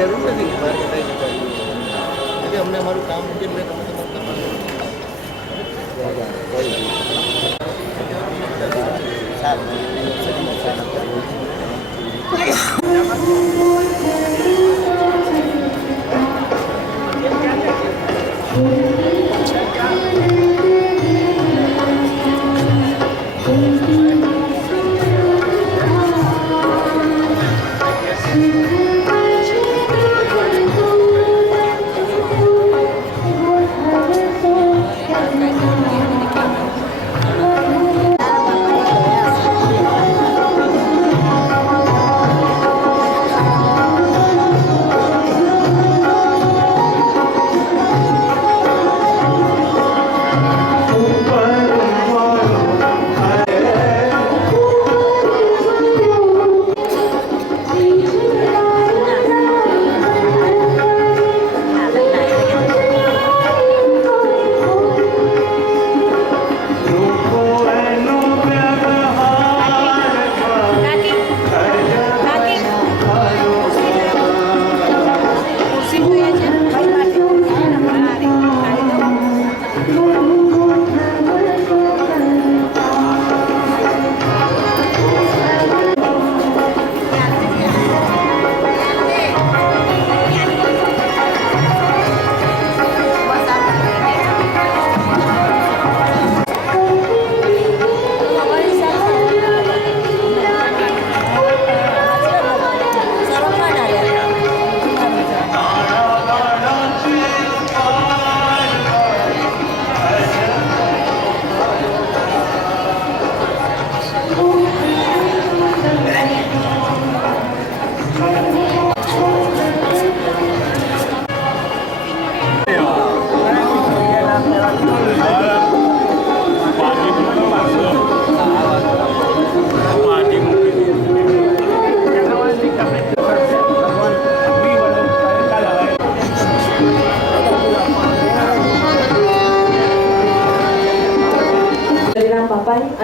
જરૂર નથી મારે કઈ જતા એટલે અમને અમારું કામ છે એટલે તમે તમારું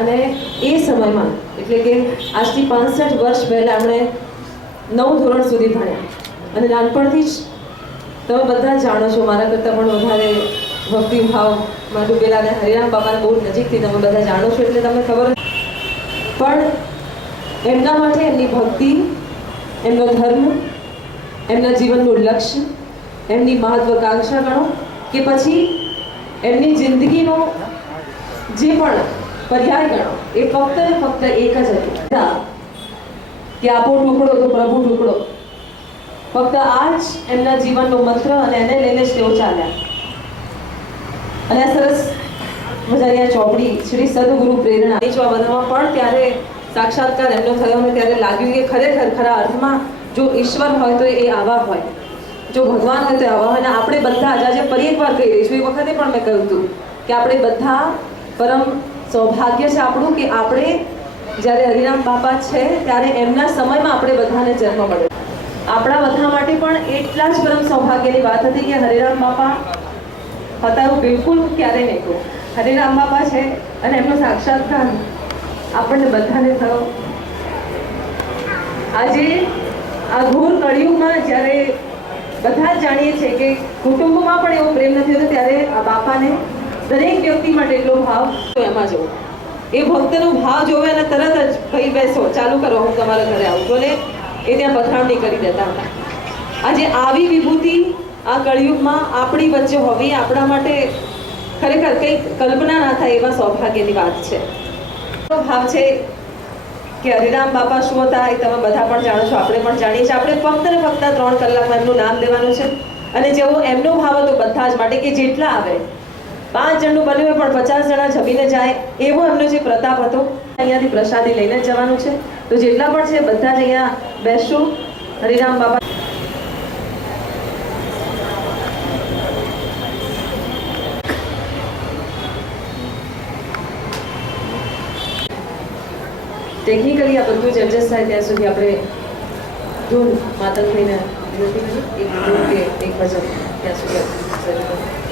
અને એ સમયમાં એટલે કે આજથી 65 વર્ષ પહેલા આપણે 9 ધોરણ સુધી ભણ્યા અને નાનપણથી જ તમે બધા જાણો છો મારા કરતાં પણ વધારે ભક્તિભાવમાં ડૂબેલા અને હરિરામ બાપાને બહુ નજીકથી તમે બધા જાણો છો એટલે તમને ખબર પણ એમના માટે એમની ભક્તિ એમનો ધર્મ એમના જીવનનું લક્ષ્ય એમની મહત્વાકાંક્ષા ગણો કે પછી એમની જિંદગીનો જે પણ પર્યાય ગણો એ ફક્ત ને ફક્ત એક જ હતું કે આપો ટુકડો તો પ્રભુ ટુકડો. ફક્ત આ જ એમના જીવનનો મંત્ર અને એને લઈને જ તેઓ ચાલ્યા. અને આ સરસ મજાની ચોપડી શ્રી સદગુરુ પ્રેરણા એ જો આ બધામાં પણ ત્યારે સાક્ષાત્કાર એમનો થયો અને ત્યારે લાગ્યું કે ખરેખર ખરા અર્થમાં જો ઈશ્વર હોય તો એ આવા હોય, જો ભગવાન હોય તો આવા હોય. અને આપણે બધા આજે ફરી એકવાર કહી રહીશું, એ વખતે પણ મેં કહ્યું હતું કે આપણે બધા પરમ સૌભાગ્ય છે આપણું કે આપણે જ્યારે હરિરામ બાપા છે ત્યારે એમના સમયમાં આપણે બધાને જન્મ મળ્યો. આપણા બધા માટે પણ એટલા જ પરમ સૌભાગ્યની વાત હતી કે હરિરામ બાપા હતા એવું બિલકુલ ક્યારેય નહીં કહું. હરિરામ બાપા છે અને એમનો સાક્ષાત્કાર આપણને બધાને થયો. આજે આ ઘોર કળિયુગમાં જ્યારે બધા જ જાણીએ છીએ કે કુટુંબમાં પણ એવો પ્રેમ નથી હોતો, ત્યારે આ બાપાને દરેક વ્યક્તિ માટે એટલો ભાવ એમાં જવો, એ ભક્તનો ભાવ જોવે અને તરત જ ભાઈ બેસો ચાલુ કરો, હું તમારા ઘરે આવું છું, અને એ ત્યાં પથરામણી કરી દેતા હતા. આજે આવી વિભૂતિ આ કળિયુગમાં આપણી વચ્ચે હોવી આપણા માટે ખરેખર કંઈક કલ્પના ના થાય એવા સૌભાગ્યની વાત છે. ભાવ છે કે હરિરામ બાપા શું હતા એ તમે બધા પણ જાણો છો, આપણે પણ જાણીએ છીએ. આપણે ફક્ત ને ફક્ત 3 કલાકમાં એમનું નામ લેવાનું છે અને જેવો એમનો ભાવ હતો બધા જ માટે કે જેટલા આવે 5 જણનું બન્યું હોય પણ 50 જણા જમીને જાય એવો એમનો જે પ્રતાપ હતો. અહીંયાથી પ્રસાદી લઈને જ જવાનું છે, તો જેટલા પણ છે બધા જ અહીંયા બેસશું. હરિરામ બાપા ટેકનિકલી આ બધું જ એડજસ્ટ થાય ત્યાં સુધી આપણે ધૂન માતંગ થઈને એક ભજન ત્યાં સુધી